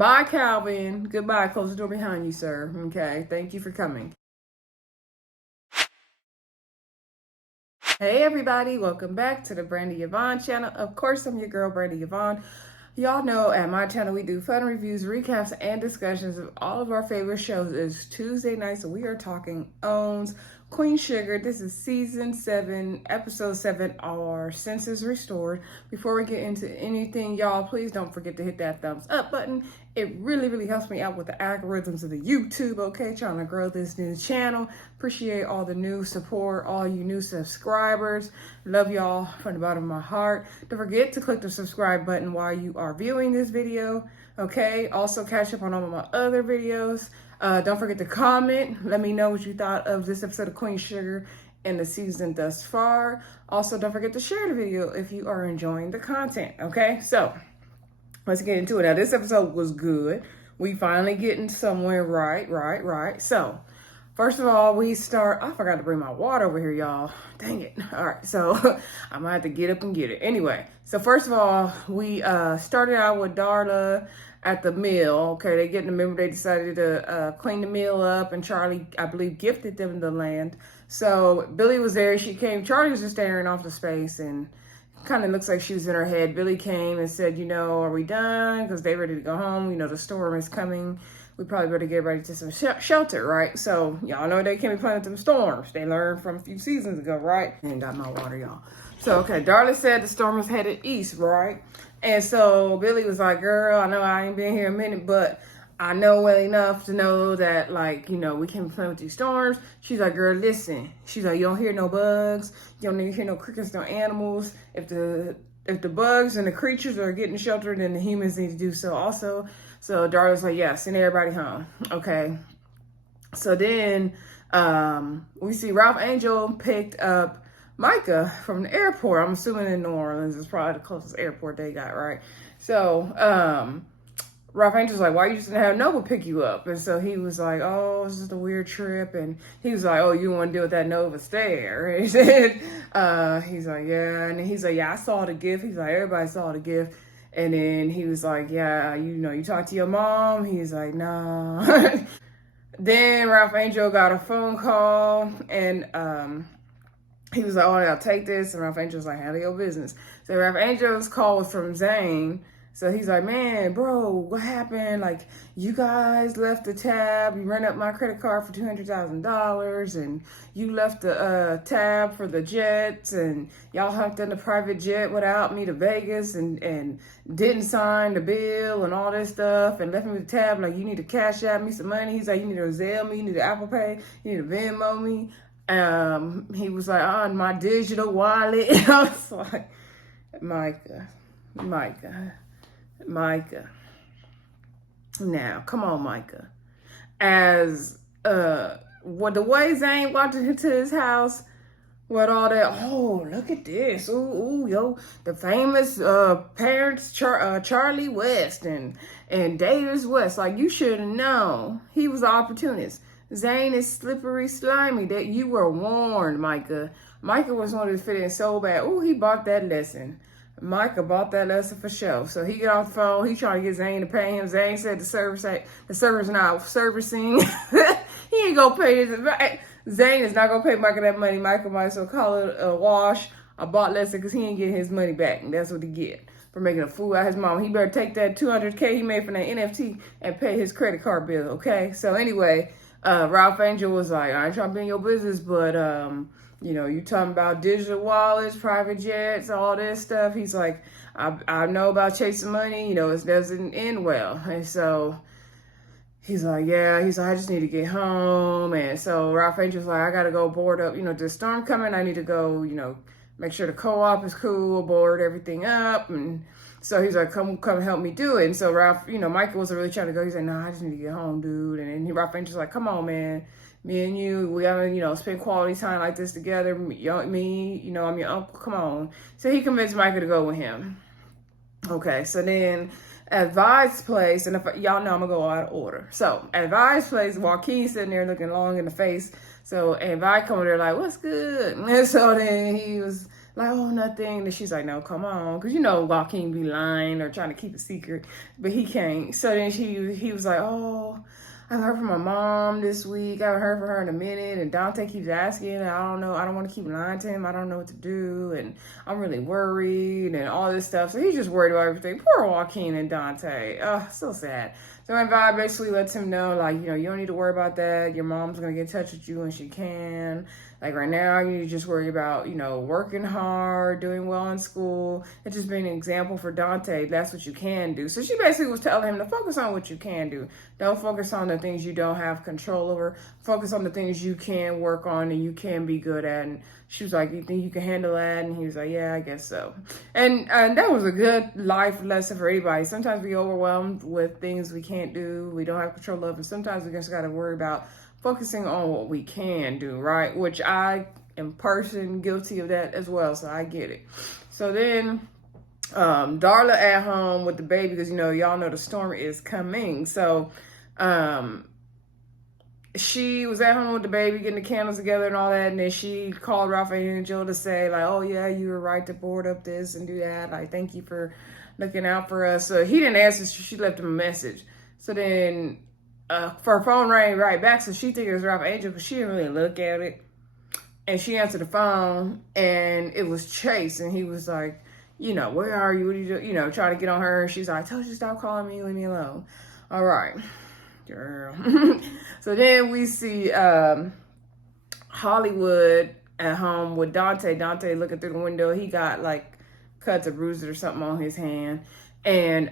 Bye, Calvin. Goodbye. Close the door behind you, sir. Okay. Thank you for coming. Hey, everybody. Welcome back to the Brandy Yvonne channel. Of course, I'm your girl, Brandy Yvonne. Y'all know at my channel, we do fun reviews, recaps, and discussions of all of our favorite shows. It's Tuesday night, so we are talking Owns, Queen Sugar. This is season 7, episode 7, our Senses Restored. Before we get into anything, y'all, please don't forget to hit that thumbs up button. It really helps me out with the algorithms of the YouTube, okay? Trying to grow this new channel. Appreciate all the new support, all you new subscribers. Love y'all from the bottom of my heart. Don't forget to click the subscribe button while you are viewing this video, okay? Also catch up on all of my other videos. Don't forget to comment. Let me know what you thought of this episode of Queen Sugar and the season thus far. Also, don't forget to share the video if you are enjoying the content, okay? So, let's get into it. Now, this episode was good. We finally getting somewhere right. So, first of all, we start... I forgot to bring my water over here, y'all. Dang it. All right, so I'm going to have to get up and get it. Anyway, so first of all, we started out with Darla at the mill. Okay, they decided to clean the mill up, and Charlie, I believe, gifted them the land. So Billie was there. She came. Charlie was just staring off the space, and kind of looks like she was in her head. Billie came and said, are we done? Because they ready to go home. The storm is coming. We probably better get ready to some shelter, right? So y'all know they can't be playing with them storms. They learned from a few seasons ago, right? And got my water, y'all. So, okay, Darla said the storm was headed east, right? And so Billie was like, girl, I know I ain't been here a minute, but I know well enough to know that, we can't be playing with these storms. She's like, girl, listen. She's like, you don't hear no bugs. You don't hear no crickets, no animals. If the bugs and the creatures are getting sheltered, then the humans need to do so also. So Darla's like, yeah, send everybody home. Okay. So then we see Ralph Angel picked up Micah from the airport. I'm assuming in New Orleans is probably the closest airport they got, right? So Ralph Angel's like, why you just didn't have Nova pick you up? And so he was like, oh, this is a weird trip. And he was like, oh, you don't want to deal with that Nova stare. And he said, he's like, yeah. And he's like, yeah, I saw the gift. He's like, everybody saw the gift. And then he was like, yeah, you talked to your mom? He's like, no. Then Ralph Angel got a phone call, and he was like, oh, I'll take this. And Ralph Angel's like, handle your business. So Ralph Angel's call was from Zane. So he's like, man, bro, what happened? Like, you guys left the tab. You ran up my credit card for $200,000, and you left the tab for the jets, and y'all hopped in the private jet without me to Vegas, and didn't sign the bill and all this stuff, and left me with the tab. Like, you need to cash out me some money. He's like, you need to Zelle me, you need to Apple Pay, you need to Venmo me. He was like, on my digital wallet. I was like, Micah. Now, come on, Micah. As what the way Zane walked into his house with all that, oh, look at this. Ooh, the famous parents, Charlie West and Davis West. Like, you should have known. He was an opportunist. Zane is slippery, slimy. That you were warned, Micah. Micah was wanting to fit in so bad. Ooh, he bought that lesson. Micah bought that lesson for sure. So he get off the phone. He trying to get Zane to pay him. Zane said the server's not servicing. He ain't gonna pay this. Zane is not gonna pay Micah that money. Micah might as well call it a wash. I bought lesson because he ain't getting his money back. And that's what he get for making a fool out of his mom. He better take that $200K he made from that NFT and pay his credit card bill, okay? So anyway, Ralph Angel was like, I ain't trying to be in your business, but you talking about digital wallets, private jets, all this stuff. He's like, I know about chasing money. It doesn't end well. And so he's like, I just need to get home. And so Ralph Angel's like, I got to go board up. The storm coming. I need to go, make sure the co-op is cool, board everything up. And so he's like, come help me do it. And so Ralph, Michael wasn't really trying to go. He's like, I just need to get home, dude. And then Ralph Angel's like, come on, man. Me and you, we gotta, spend quality time like this together. Me, I'm your uncle. Come on. So he convinced Micah to go with him. Okay, so then at Vi's place, and if y'all know I'm gonna go out of order. So at Vi's place, Joaquin's sitting there looking long in the face. So and Vi come over there like, what's good? And so then he was Like, oh, nothing. And she's like, no, come on. Because, you know, Joaquin be lying or trying to keep a secret, but he can't. So then he was like, oh, I haven't heard from my mom this week. I haven't heard from her in a minute. And Dante keeps asking. And I don't know. I don't want to keep lying to him. I don't know what to do. And I'm really worried and all this stuff. So he's just worried about everything. Poor Joaquin and Dante. Oh, so sad. So my vibe basically lets him know, like, you know, you don't need to worry about that. Your mom's going to get in touch with you when she can. Like right now, you just worry about, you know, working hard, doing well in school, and just being an example for Dante. That's what you can do. So she basically was telling him to focus on what you can do. Don't focus on the things you don't have control over. Focus on the things you can work on and you can be good at. And she was like, you think you can handle that? And he was like, yeah, I guess so. And that was a good life lesson for anybody. Sometimes we overwhelmed with things we can't do, we don't have control of, and sometimes we just got to worry about focusing on what we can do, right? Which I am personally guilty of that as well, so I get it. So then Darla at home with the baby, because, you know, y'all know the storm is coming. So she was at home with the baby, getting the candles together and all that, and then she called Ralph Angel to say, like, oh yeah, you were right to board up this and do that. Like, thank you for looking out for us. So he didn't answer, so she left him a message. So then her phone rang right back, so she think it was Ralph Angel, but she didn't really look at it. And she answered the phone, and it was Chase, and he was like, you know, where are you? What are you doing? You know, trying to get on her. And she's like, I told you to stop calling me, leave me alone. All right, girl. So then we see Hollywood at home with Dante. Dante looking through the window. He got like cuts or bruises or something on his hand, and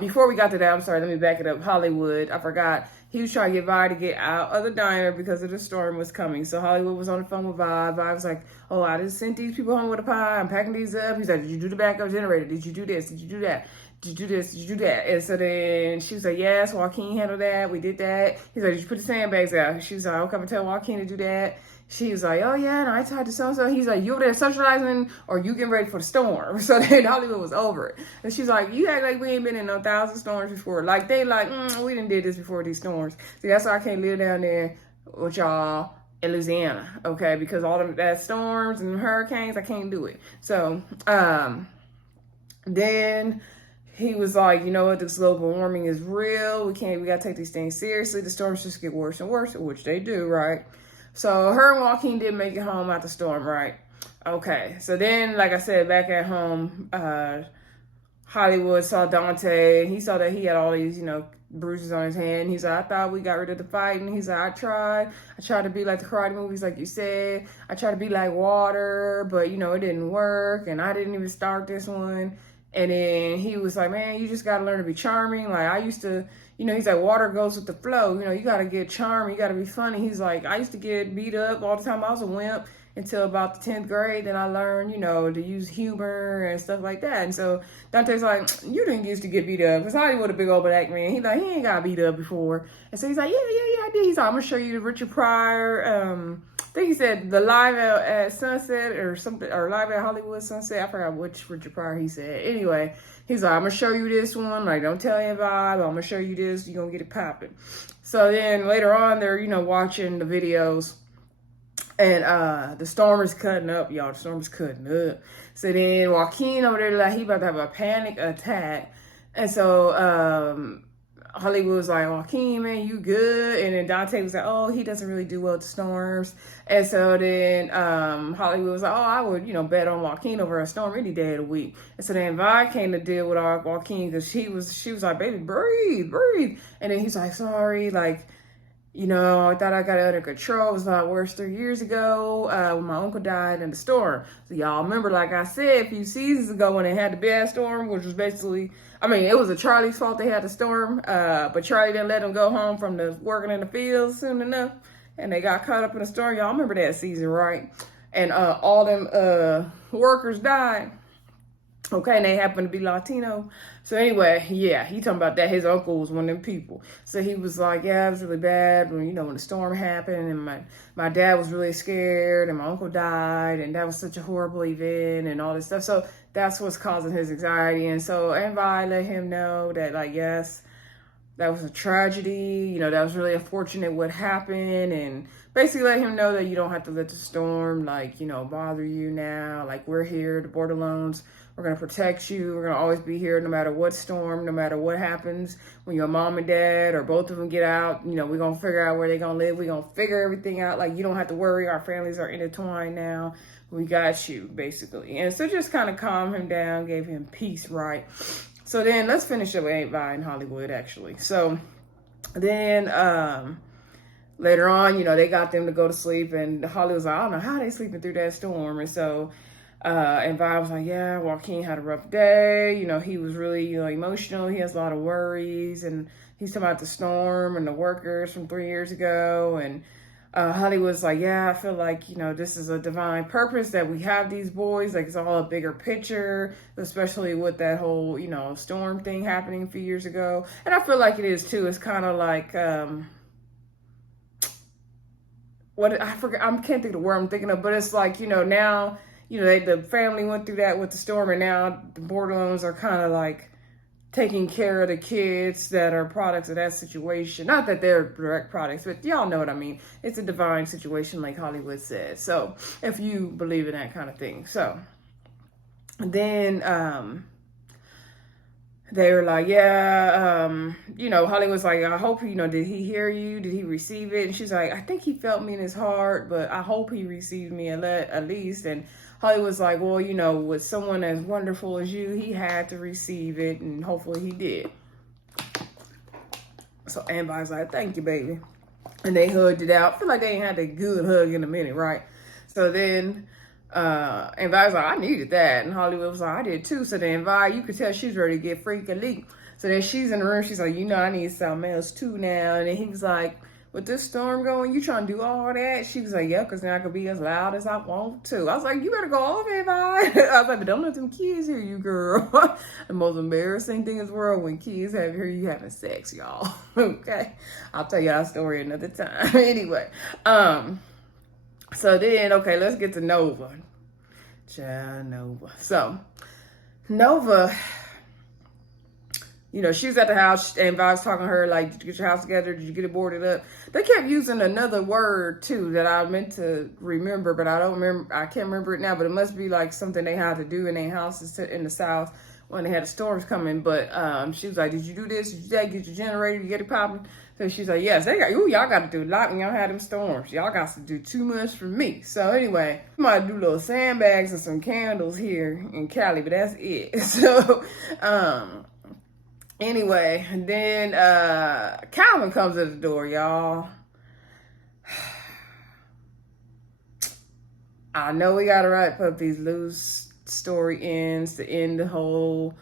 before we got to that, I'm sorry, let me back it up. Hollywood, I forgot. He was trying to get Vi to get out of the diner because of the storm was coming. So Hollywood was on the phone with Vi. Vi was like, oh, I just sent these people home with a pie. I'm packing these up. He's like, did you do the backup generator? Did you do this? Did you do that? Did you do this? Did you do that? And so then she was like, yes, Joaquin handled that. We did that. He's like, did you put the sandbags out? She was like, I'll come and tell Joaquin to do that. She was like, oh yeah, and I talked to so-and-so. He's like, you over there socializing or you getting ready for the storm? So then Hollywood was over it. And she's like, you act like we ain't been in no 1,000 storms before. Like, they like, we done did this before these storms. See, that's why I can't live down there with y'all in Louisiana, okay? Because all of that storms and hurricanes, I can't do it. So then he was like, you know what, this global warming is real. We gotta take these things seriously. The storms just get worse and worse, which they do, right? So her and Joaquin did make it home out the storm, right? Okay, so then, like I said, back at home, Hollywood saw Dante. He saw that he had all these, you know, bruises on his hand. He's like, I thought we got rid of the fighting. He's like, I tried to be like the karate movies, like you said. I tried to be like water, but, you know, it didn't work, and I didn't even start this one. And then he was like, man, you just got to learn to be charming. Like, I used to, you know, he's like, water goes with the flow. You know, you got to get charming. You got to be funny. He's like, I used to get beat up all the time. I was a wimp until about the 10th grade. Then I learned, you know, to use humor and stuff like that. And so Dante's like, you didn't used to get beat up. Because Hollywood a big old black man. He's like, he ain't got beat up before. And so he's like, yeah, I did. He's like, I'm going to show you the Richard Pryor, I think he said the live at Sunset or something, or live at Hollywood Sunset. I forgot which Richard Pryor he said. Anyway, he's like, I'm going to show you this one. Like, don't tell anybody, but I'm going to show you this. You're going to get it popping. So then later on, they're, you know, watching the videos. And the storm is cutting up, y'all. The storm is cutting up. So then Joaquin over there, like, he about to have a panic attack. And so Hollywood was like, Joaquin, man, you good? And then Dante was like, oh, he doesn't really do well with the storms. And so then Hollywood was like, oh, I would, you know, bet on Joaquin over a storm any day of the week. And so then Vi came to deal with Joaquin because she was like, baby, breathe. And then he's like, sorry, like, you know, I thought I got it under control. It was a lot worse 3 years ago when my uncle died in the storm. So y'all remember, like I said, a few seasons ago when they had the bad storm, which was basically, I mean, it was Charlie's fault they had the storm, but Charlie didn't let them go home from the working in the fields soon enough, and they got caught up in the storm. Y'all remember that season, right? And all them workers died. Okay, and they happen to be Latino. So anyway, yeah, he talking about that. His uncle was one of them people. So he was like, yeah, it was really bad when, you know, when the storm happened, and my dad was really scared, and my uncle died, and that was such a horrible event and all this stuff. So that's what's causing his anxiety. And so Vi let him know that, like, yes, that was a tragedy, you know, that was really unfortunate what happened, and basically let him know that you don't have to let the storm, like, you know, bother you now. Like, we're here, the Borderlones, we're going to protect you. We're going to always be here no matter what storm, no matter what happens. When your mom and dad or both of them get out, you know, we're going to figure out where they're going to live. We're going to figure everything out. Like, you don't have to worry. Our families are intertwined now. We got you, basically. And so just kind of calm him down, gave him peace, right? So then let's finish up with Ain't Vi in Hollywood, actually. So then later on, you know, they got them to go to sleep, and Holly was like, I don't know how they sleeping through that storm. And so and Vi was like, yeah, Joaquin had a rough day. You know, he was really, you know, emotional. He has a lot of worries, and he's talking about the storm and the workers from 3 years ago. And Holly was like, yeah, I feel like, you know, this is a divine purpose that we have these boys. Like, it's all a bigger picture, especially with that whole, you know, storm thing happening a few years ago. And I feel like it is too. It's kind of like, what I forget, I can't think of the word I'm thinking of, but it's like, you know, now, you know, the family went through that with the storm, and now the Borderlands are kind of like taking care of the kids that are products of that situation. Not that they're direct products, but y'all know what I mean. It's a divine situation, like Hollywood says. So if you believe in that kind of thing. So then they were like, yeah, you know, Hollywood's like, I hope, you know, did he hear you? Did he receive it? And she's like, I think he felt me in his heart, but I hope he received me at least. And Hollywood's like, well, you know, with someone as wonderful as you, he had to receive it, and hopefully he did. So Aunt Vi's like, thank you, baby. And they hugged it out. I feel like they ain't had a good hug in a minute, right? So then and Vi was like, I needed that. And Hollywood was like, I did too. So then Vi, you could tell she's ready to get freaking leaked. So then she's in the room. She's like, you know, I need something else too now. And then he was like, with this storm going, you trying to do all that? She was like, yeah, because now I could be as loud as I want to. I was like, you better go off here, Vi. I was like, but don't let them kids hear you, girl. The most embarrassing thing in the world when kids hear you having sex, y'all. Okay. I'll tell you that story another time. Anyway, so then, okay, let's get to Nova. Child, Nova. So, Nova, you know, she's at the house, and Vi's talking to her, like, did you get your house together? Did you get it boarded up? They kept using another word, too, that I meant to remember, but I don't remember. I can't remember it now, but it must be, like, something they had to do in their houses in the South when they had the storms coming. But she was like, did you do this? Did you do that? Get your generator? You get it popping? So she's like, yes, y'all got to do a lot when y'all had them storms. Y'all got to do too much for me. So anyway, I might do little sandbags and some candles here in Cali, but that's it. So, anyway, then Calvin comes to the door, y'all. I know we got to wrap up these loose story ends to end the whole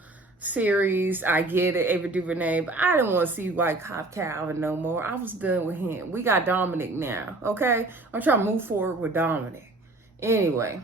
series. I get it, Ava DuVernay, but I didn't want to see White Cop Calvin no more. I was done with him. We got Dominic now, okay? I'm trying to move forward with Dominic. Anyway,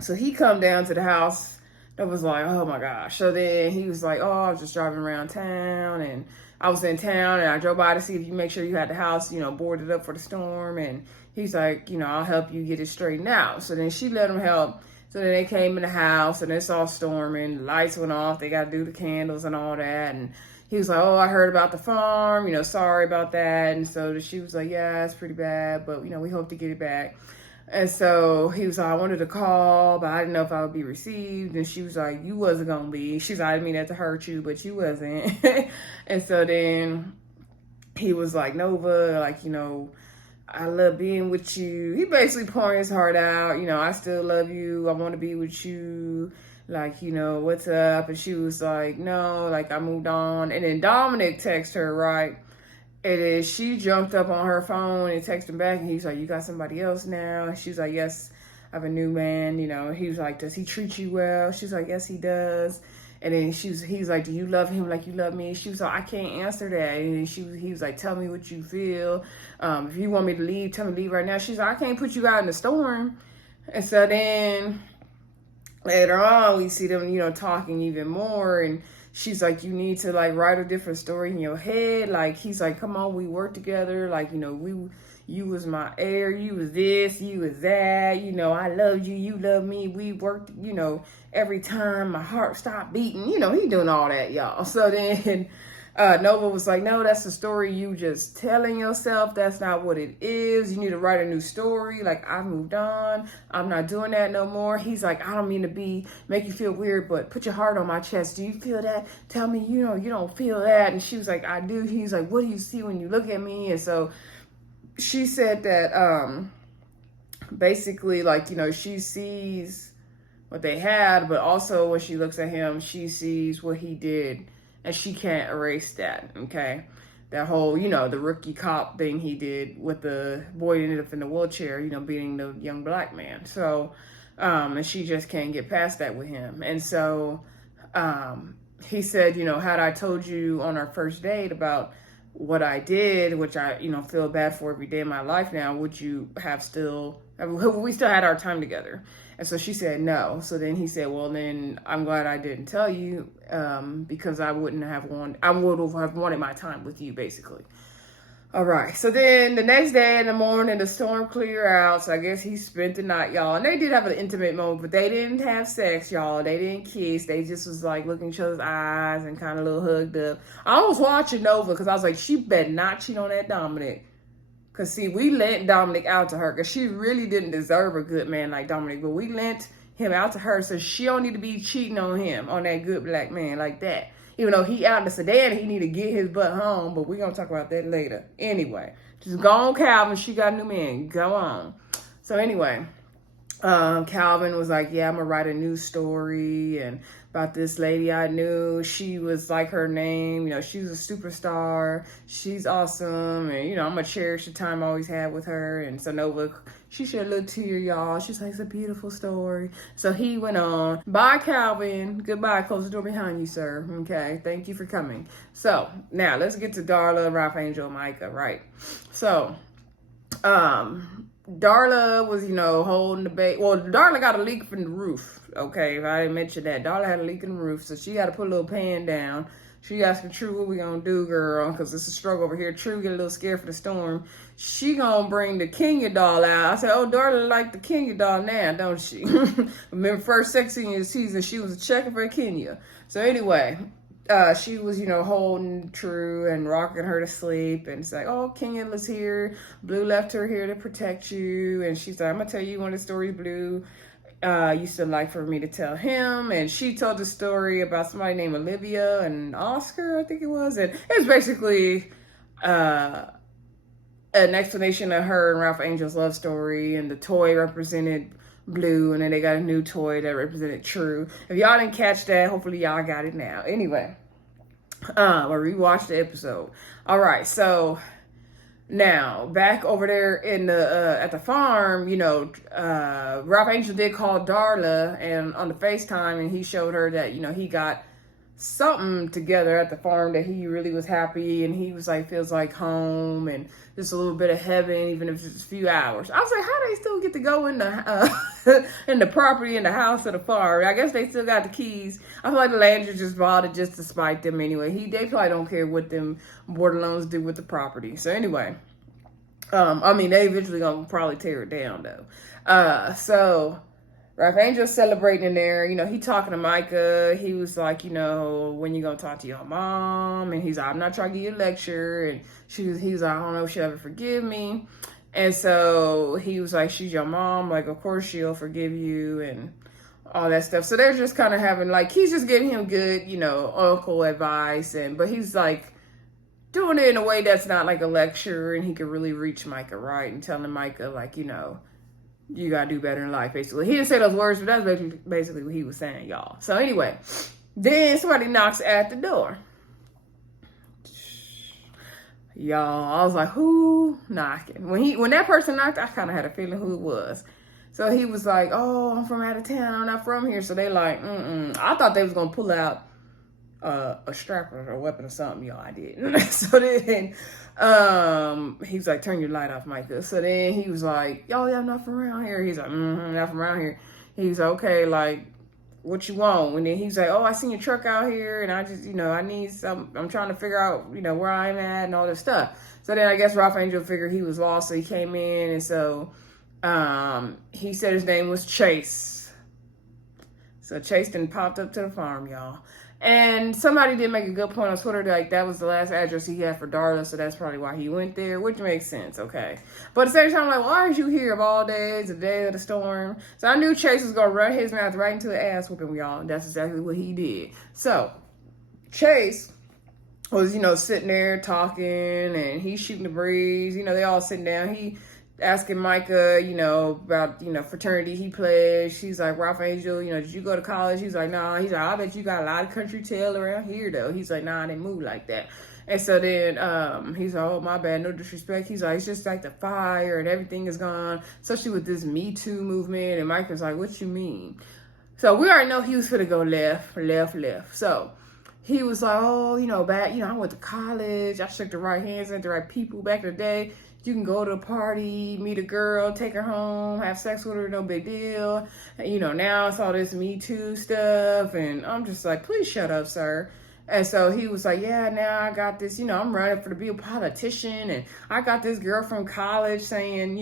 so he come down to the house. That was like, oh my gosh. So then he was like, oh, I was just driving around town, and I was in town, and I drove by to see if you make sure you had the house, you know, boarded up for the storm. And he's like, you know, I'll help you get it straightened out. So then she let him help. So then they came in the house, and it's all storming. The lights went off. They got to do the candles and all that. And he was like, oh, I heard about the farm. You know, sorry about that. And so she was like, yeah, it's pretty bad, but, you know, we hope to get it back. And so he was like, I wanted to call, but I didn't know if I would be received. And she was like, you wasn't going to be. She's like, I didn't mean that to hurt you, but you wasn't. And so then he was like, Nova, like, you know, I love being with you. He basically pouring his heart out. You know, I still love you. I want to be with you. Like, you know, what's up? And she was like, no, like, I moved on. And then Dominic texted her, right? And then she jumped up on her phone and texted him back. And he's like, you got somebody else now? And she's like, yes, I have a new man. You know, he was like, does he treat you well? She's like, yes, he does. And then he's like, do you love him like you love me? She was like, I can't answer that. And he was like, tell me what you feel. If you want me to leave, tell me to leave right now. She's like, I can't put you out in the storm. And so then later on, we see them, you know, talking even more. And she's like, you need to, like, write a different story in your head. Like, he's like, come on, we work together. Like, you know, you was my heir. You was this, you was that. You know, I loved you. You loved me. We worked, you know, every time my heart stopped beating. You know, he doing all that, y'all. So then Nova was like, no, that's the story you just telling yourself. That's not what it is. You need to write a new story. Like, I moved on. I'm not doing that no more. He's like, I don't mean to make you feel weird, but put your heart on my chest. Do you feel that? Tell me, you don't feel that. And she was like, I do. He's like, what do you see when you look at me? And so she said that basically, like, she sees what they had, but also when she looks at him, she sees what he did, and she can't erase that. Okay, that whole the rookie cop thing he did with the boy that ended up in the wheelchair, beating the young black man. So and she just can't get past that with him. And so he said, had I told you on our first date about what I did, which I feel bad for every day of my life now, would you have we still had our time together? And so she said no. So then he said, well, then I'm glad I didn't tell you, because I would have wanted my time with you, basically. All right. So then the next day in the morning, the storm cleared out. So I guess he spent the night, y'all. And they did have an intimate moment, but they didn't have sex, y'all. They didn't kiss. They just was like looking each other's eyes and kind of a little hugged up. I was watching Nova because I was like, she better not cheat on that Dominic. Because, see, we lent Dominic out to her because she really didn't deserve a good man like Dominic. But we lent him out to her, so she don't need to be cheating on him, on that good black man like that. Even though he out in the sedan, he need to get his butt home. But we're going to talk about that later. Anyway, just go on, Calvin. She got a new man. Go on. So anyway, Calvin was like, yeah, I'm going to write a new story and about this lady I knew. She was like her name, she was a superstar. She's awesome. And, I'm going to cherish the time I always had with her. And so Nova, she shed a little tear, y'all. She's like, it's a beautiful story. So he went on. Bye, Calvin. Goodbye. Close the door behind you, sir. Okay. Thank you for coming. So now let's get to Darla, Ralph Angel, Micah, right? So, Darla was, holding the baby. Well, Darla got a leak from the roof. Okay, if I didn't mention that. Darla had a leak in the roof, so she had to put a little pan down. She asking True, what we gonna do, girl? Because it's a struggle over here. True get a little scared for the storm. She gonna bring the Kenya doll out. I said, oh, Darla like the Kenya doll now, don't she? Remember, first sex scene in the season, she was checking for Kenya. So anyway, she was, holding True and rocking her to sleep. And it's like, oh, Kenya was here. Blue left her here to protect you. And she's like, I'm going to tell you one of the stories Blue used to like for me to tell him. And she told the story about somebody named Olivia and Oscar, I think it was. And it was basically an explanation of her and Ralph Angel's love story. And the toy represented Blue, and then they got a new toy that represented True. If y'all didn't catch that, hopefully y'all got it now. Anyway, I rewatched the episode. All right, so now back over there in the at the farm, Ralph Angel did call Darla and on the FaceTime, and he showed her that he got something together at the farm that he really was happy, and he was like, feels like home and just a little bit of heaven, even if it's a few hours. I was like, how do they still get to go in the in the property, in the house of the farm? I guess they still got the keys. I feel like the landlord just bought it just to spite them anyway. They probably don't care what them borderlands do with the property. So anyway, they eventually gonna probably tear it down though. So Ralph Angel's celebrating in there. He talking to Micah. He was like, when you gonna talk to your mom? And he's like, I'm not trying to give you a lecture. And he was like, I don't know if she'll ever forgive me. And so he was like, she's your mom. Like, of course she'll forgive you and all that stuff. So they're just kind of having, like, he's just giving him good, uncle advice. But he's like doing it in a way that's not like a lecture. And he could really reach Micah, right? And telling Micah, like, you gotta do better in life, basically. He didn't say those words, but that's basically what he was saying, y'all. So anyway, then somebody knocks at the door. Y'all, I was like, who knocking? When that person knocked, I kind of had a feeling who it was. So he was like, oh, I'm from out of town. I'm not from here. So they like, I thought they was going to pull out a strap or a weapon or something. Y'all, I didn't. So then he was like, turn your light off, Micah. So then he was like, yo, yeah, I'm not from around here. He's like, not from around here. He's like, okay, like, what you want? And then he's like, oh, I seen your truck out here, and I just, I need some, I'm trying to figure out, where I'm at and all this stuff. So then I guess Ralph Angel figured he was lost, so he came in, and so he said his name was Chase. So Chase then popped up to the farm, y'all. And somebody did make a good point on Twitter, like that was the last address he had for Darla, so that's probably why he went there, which makes sense, okay. But at the same time, like, why aren't you here of all days, the day of the storm? So I knew Chase was going to run his mouth right into the ass whooping, y'all, and that's exactly what he did. So Chase was, sitting there talking, and he's shooting the breeze. They all sitting down. He asking Micah, about, fraternity he pledged. She's like, Ralph Angel, did you go to college? He's like, nah. He's like, I bet you got a lot of country tail around here, though. He's like, nah, I didn't move like that. And so then he's like, oh, my bad, no disrespect. He's like, it's just like the fire and everything is gone, especially with this Me Too movement. And Micah's like, what you mean? So we already know he was finna go left. So he was like, oh, back, I went to college. I shook the right hands and the right people back in the day. You can go to a party, meet a girl, take her home, have sex with her, no big deal. And, now it's all this Me Too stuff. And I'm just like, please shut up, sir. And so he was like, yeah, now I got this, I'm running for to be a politician. And I got this girl from college saying,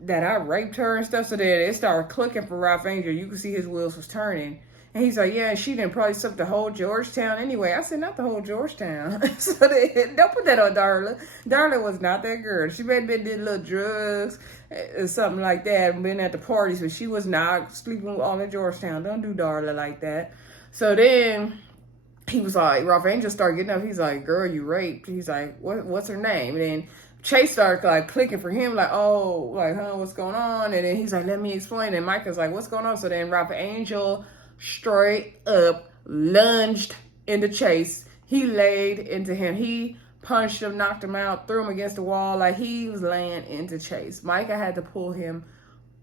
that I raped her and stuff. So then it started clicking for Ralph Angel. You could see his wheels was turning. And he's like, yeah, she didn't probably suck the whole Georgetown anyway. I said, not the whole Georgetown. So don't put that on Darla. Darla was not that girl. She may have been did little drugs or something like that and been at the parties, but she was not sleeping with all in Georgetown. Don't do Darla like that. So then he was like, Ralph Angel started getting up. He's like, girl, you raped. He's like, what's her name? And then Chase started like clicking for him, like, oh, like, what's going on? And then he's like, let me explain. And Micah's like, what's going on? So then Ralph Angel straight up lunged into Chase. He laid into him. He punched him, knocked him out, threw him against the wall like he was laying into Chase. Micah had to pull him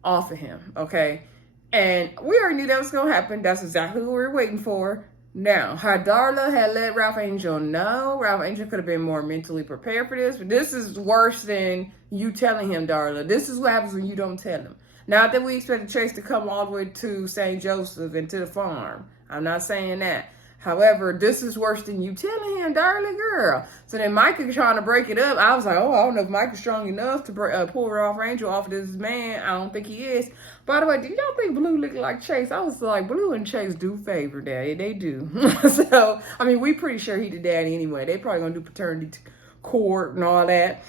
off of him, okay? And we already knew that was going to happen. That's exactly what we were waiting for. Now, how Darla had let Ralph Angel know, Ralph Angel could have been more mentally prepared for this, but this is worse than you telling him, Darla. This is what happens when you don't tell him. Not that we expected Chase to come all the way to St. Joseph and to the farm. I'm not saying that. However, this is worse than you telling him, Darla, girl. So then Micah trying to break it up. I was like, oh, I don't know if Micah's strong enough to pull Ralph Angel off of this man. I don't think he is. By the way, do y'all think Blue looked like Chase? I was like, Blue and Chase do favor daddy. They do. So, I mean, we pretty sure he the daddy anyway. They probably going to do paternity court and all that.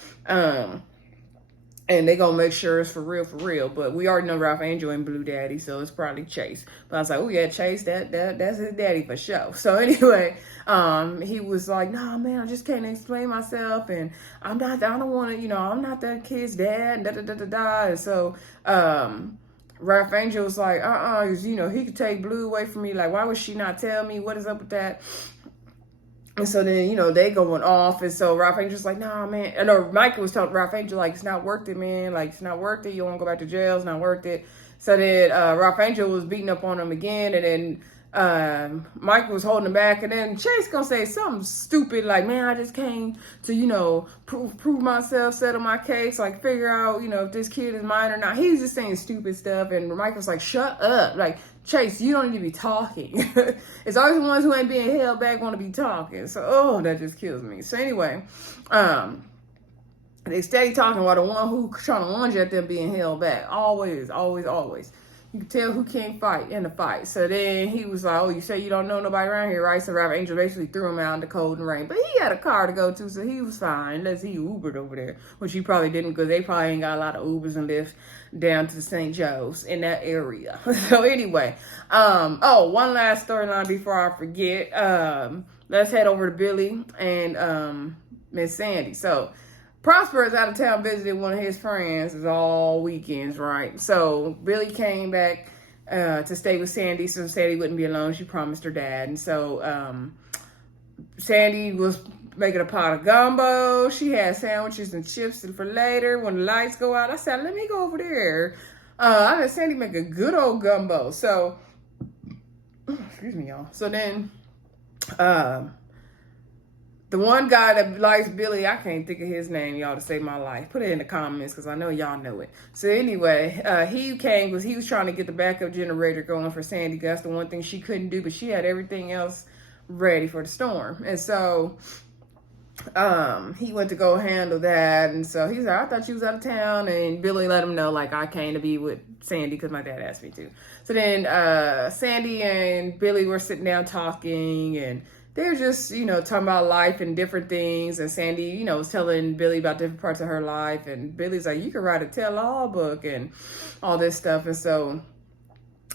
And they gonna make sure it's for real. But we already know Ralph Angel and Blue Daddy, so it's probably Chase. But I was like, oh yeah, Chase, that's his daddy for sure. So anyway, he was like, nah, man, I just can't explain myself, and I don't want to, I'm not that kid's dad, and And so, Ralph Angel was like, he could take Blue away from me. Like, why would she not tell me? What is up with that? And so then, they going off. And so Ralph Angel's like, nah, man. And Micah was telling Ralph Angel, like, it's not worth it, man. Like, it's not worth it. You don't want to go back to jail. It's not worth it. So then Ralph Angel was beating up on him again. And then Micah was holding him back. And then Chase going to say something stupid like, man, I just came to, prove myself, settle my case, like figure out, if this kid is mine or not. He was just saying stupid stuff. And Micah was like, shut up. Like, Chase, you don't need to be talking. It's always the ones who ain't being held back want to be talking. So, that just kills me. So anyway, they steady talking while the one who trying to lunge at them being held back. Always. You can tell who can't fight in the fight. So then he was like, oh, you say you don't know nobody around here, right? So Ralph Angel basically threw him out in the cold and rain. But he had a car to go to, so he was fine. Unless he Ubered over there, which he probably didn't because they probably ain't got a lot of Ubers and lifts down to St. Joe's in that area. So anyway, one last storyline before I forget. Let's head over to Billie and Miss Sandy. So Prosper is out of town visiting one of his friends. It's all weekends, right? So Billie came back to stay with Sandy, so Sandy wouldn't be alone. She promised her dad. And so Sandy was making a pot of gumbo. She had sandwiches and chips for later. When the lights go out, I said, let me go over there. I let Sandy make a good old gumbo. So, excuse me, y'all. So then, the one guy that likes Billie, I can't think of his name, y'all, to save my life. Put it in the comments because I know y'all know it. So anyway, he came because he was trying to get the backup generator going for Sandy. That's the one thing she couldn't do, but she had everything else ready for the storm. And so he went to go handle that, and so he's like, I thought you was out of town, and Billie let him know, like, I came to be with Sandy because my dad asked me to. So then Sandy and Billie were sitting down talking, and they're just, talking about life and different things, and Sandy, was telling Billie about different parts of her life, and Billie's like, you could write a tell-all book and all this stuff. And so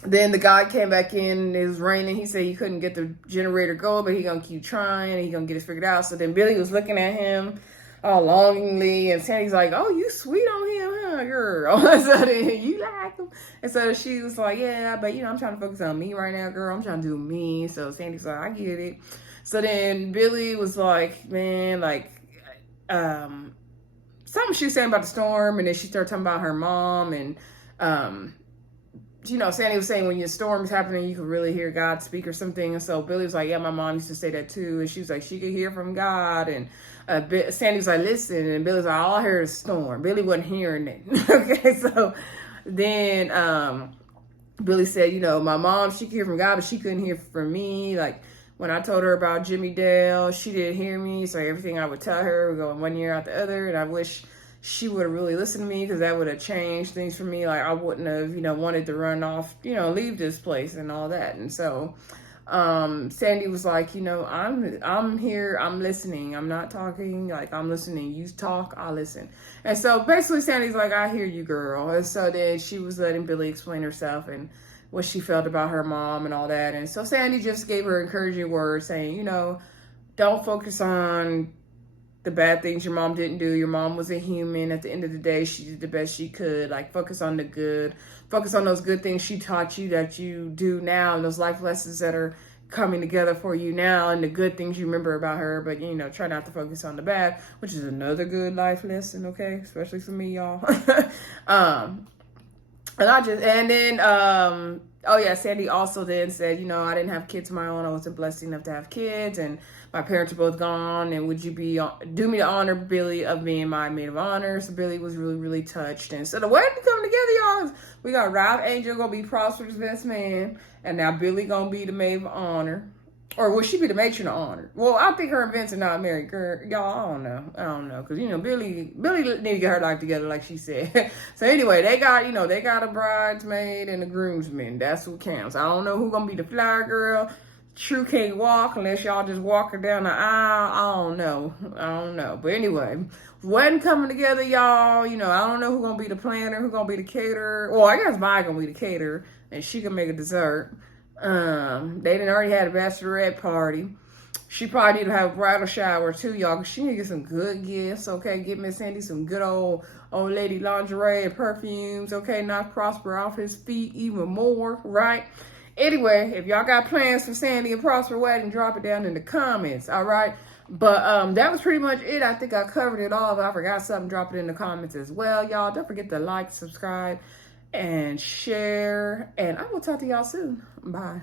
then the guy came back in, it was raining. He said he couldn't get the generator going, but he gonna keep trying. He gonna get it figured out. So then Billie was looking at him all longingly, and Sandy's like, oh, you sweet on him, huh, girl? So then, you like him? And so she was like, yeah, but I'm trying to focus on me right now, girl. I'm trying to do me. So Sandy's like, I get it. So then Billie was like, man, like, something she was saying about the storm, and then she started talking about her mom, and Sandy was saying when your storm's happening, you can really hear God speak or something. And so Billie was like, yeah, my mom used to say that too. And she was like, she could hear from God. And Sandy was like, listen. And Billie was like, all I heard is storm. Billie wasn't hearing it. Okay, so then Billie said, my mom, she could hear from God, but she couldn't hear from me. Like, when I told her about Jimmy Dale, she didn't hear me. So everything I would tell her would go in one ear out the other. And I wish she would have really listened to me, because that would have changed things for me. Like, I wouldn't have, wanted to run off, leave this place and all that. And so Sandy was like, I'm here, I'm listening. I'm not talking, like, I'm listening. You talk, I'll listen. And so basically Sandy's like, I hear you, girl. And so then she was letting Billie explain herself and what she felt about her mom and all that. And so Sandy just gave her encouraging words saying, don't focus on the bad things your mom didn't do. Your mom was a human. At the end of the day, she did the best she could. Like, focus on the good. Focus on those good things she taught you that you do now, and those life lessons that are coming together for you now, and the good things you remember about her. But, try not to focus on the bad, which is another good life lesson, okay? Especially for me, y'all. Sandy also then said, I didn't have kids of my own. I wasn't blessed enough to have kids, and my parents are both gone. And would you do me the honor, Billie, of being my maid of honor? So Billie was really, really touched. And so the wedding coming together, y'all. We got Ralph Angel gonna be Prosper's best man, and now Billie gonna be the maid of honor. Or will she be the matron of honor? Well, I think her and Vince are not married, girl. Y'all, I don't know. Because, Billie need to get her life together, like she said. So anyway, they got a bridesmaid and a groomsman. That's what counts. I don't know who's going to be the flower girl. True can't walk unless y'all just walk her down the aisle. I don't know. But anyway, wedding coming together, y'all. I don't know who's going to be the planner, who's going to be the caterer. Well, I guess Vi going to be the caterer, and she can make a dessert. They didn't already had a bachelorette party. She probably need to have a bridal shower too, y'all, because she need to get some good gifts, okay? Get Miss Sandy some good old lady lingerie and perfumes, okay? Knock Prosper off his feet even more, right? Anyway, if y'all got plans for Sandy and Prosper wedding, drop it down in the comments, all right? But that was pretty much it. I think I covered it all. If I forgot something, drop it in the comments as well, y'all. Don't forget to like, subscribe, and share. And I will talk to y'all soon. Bye.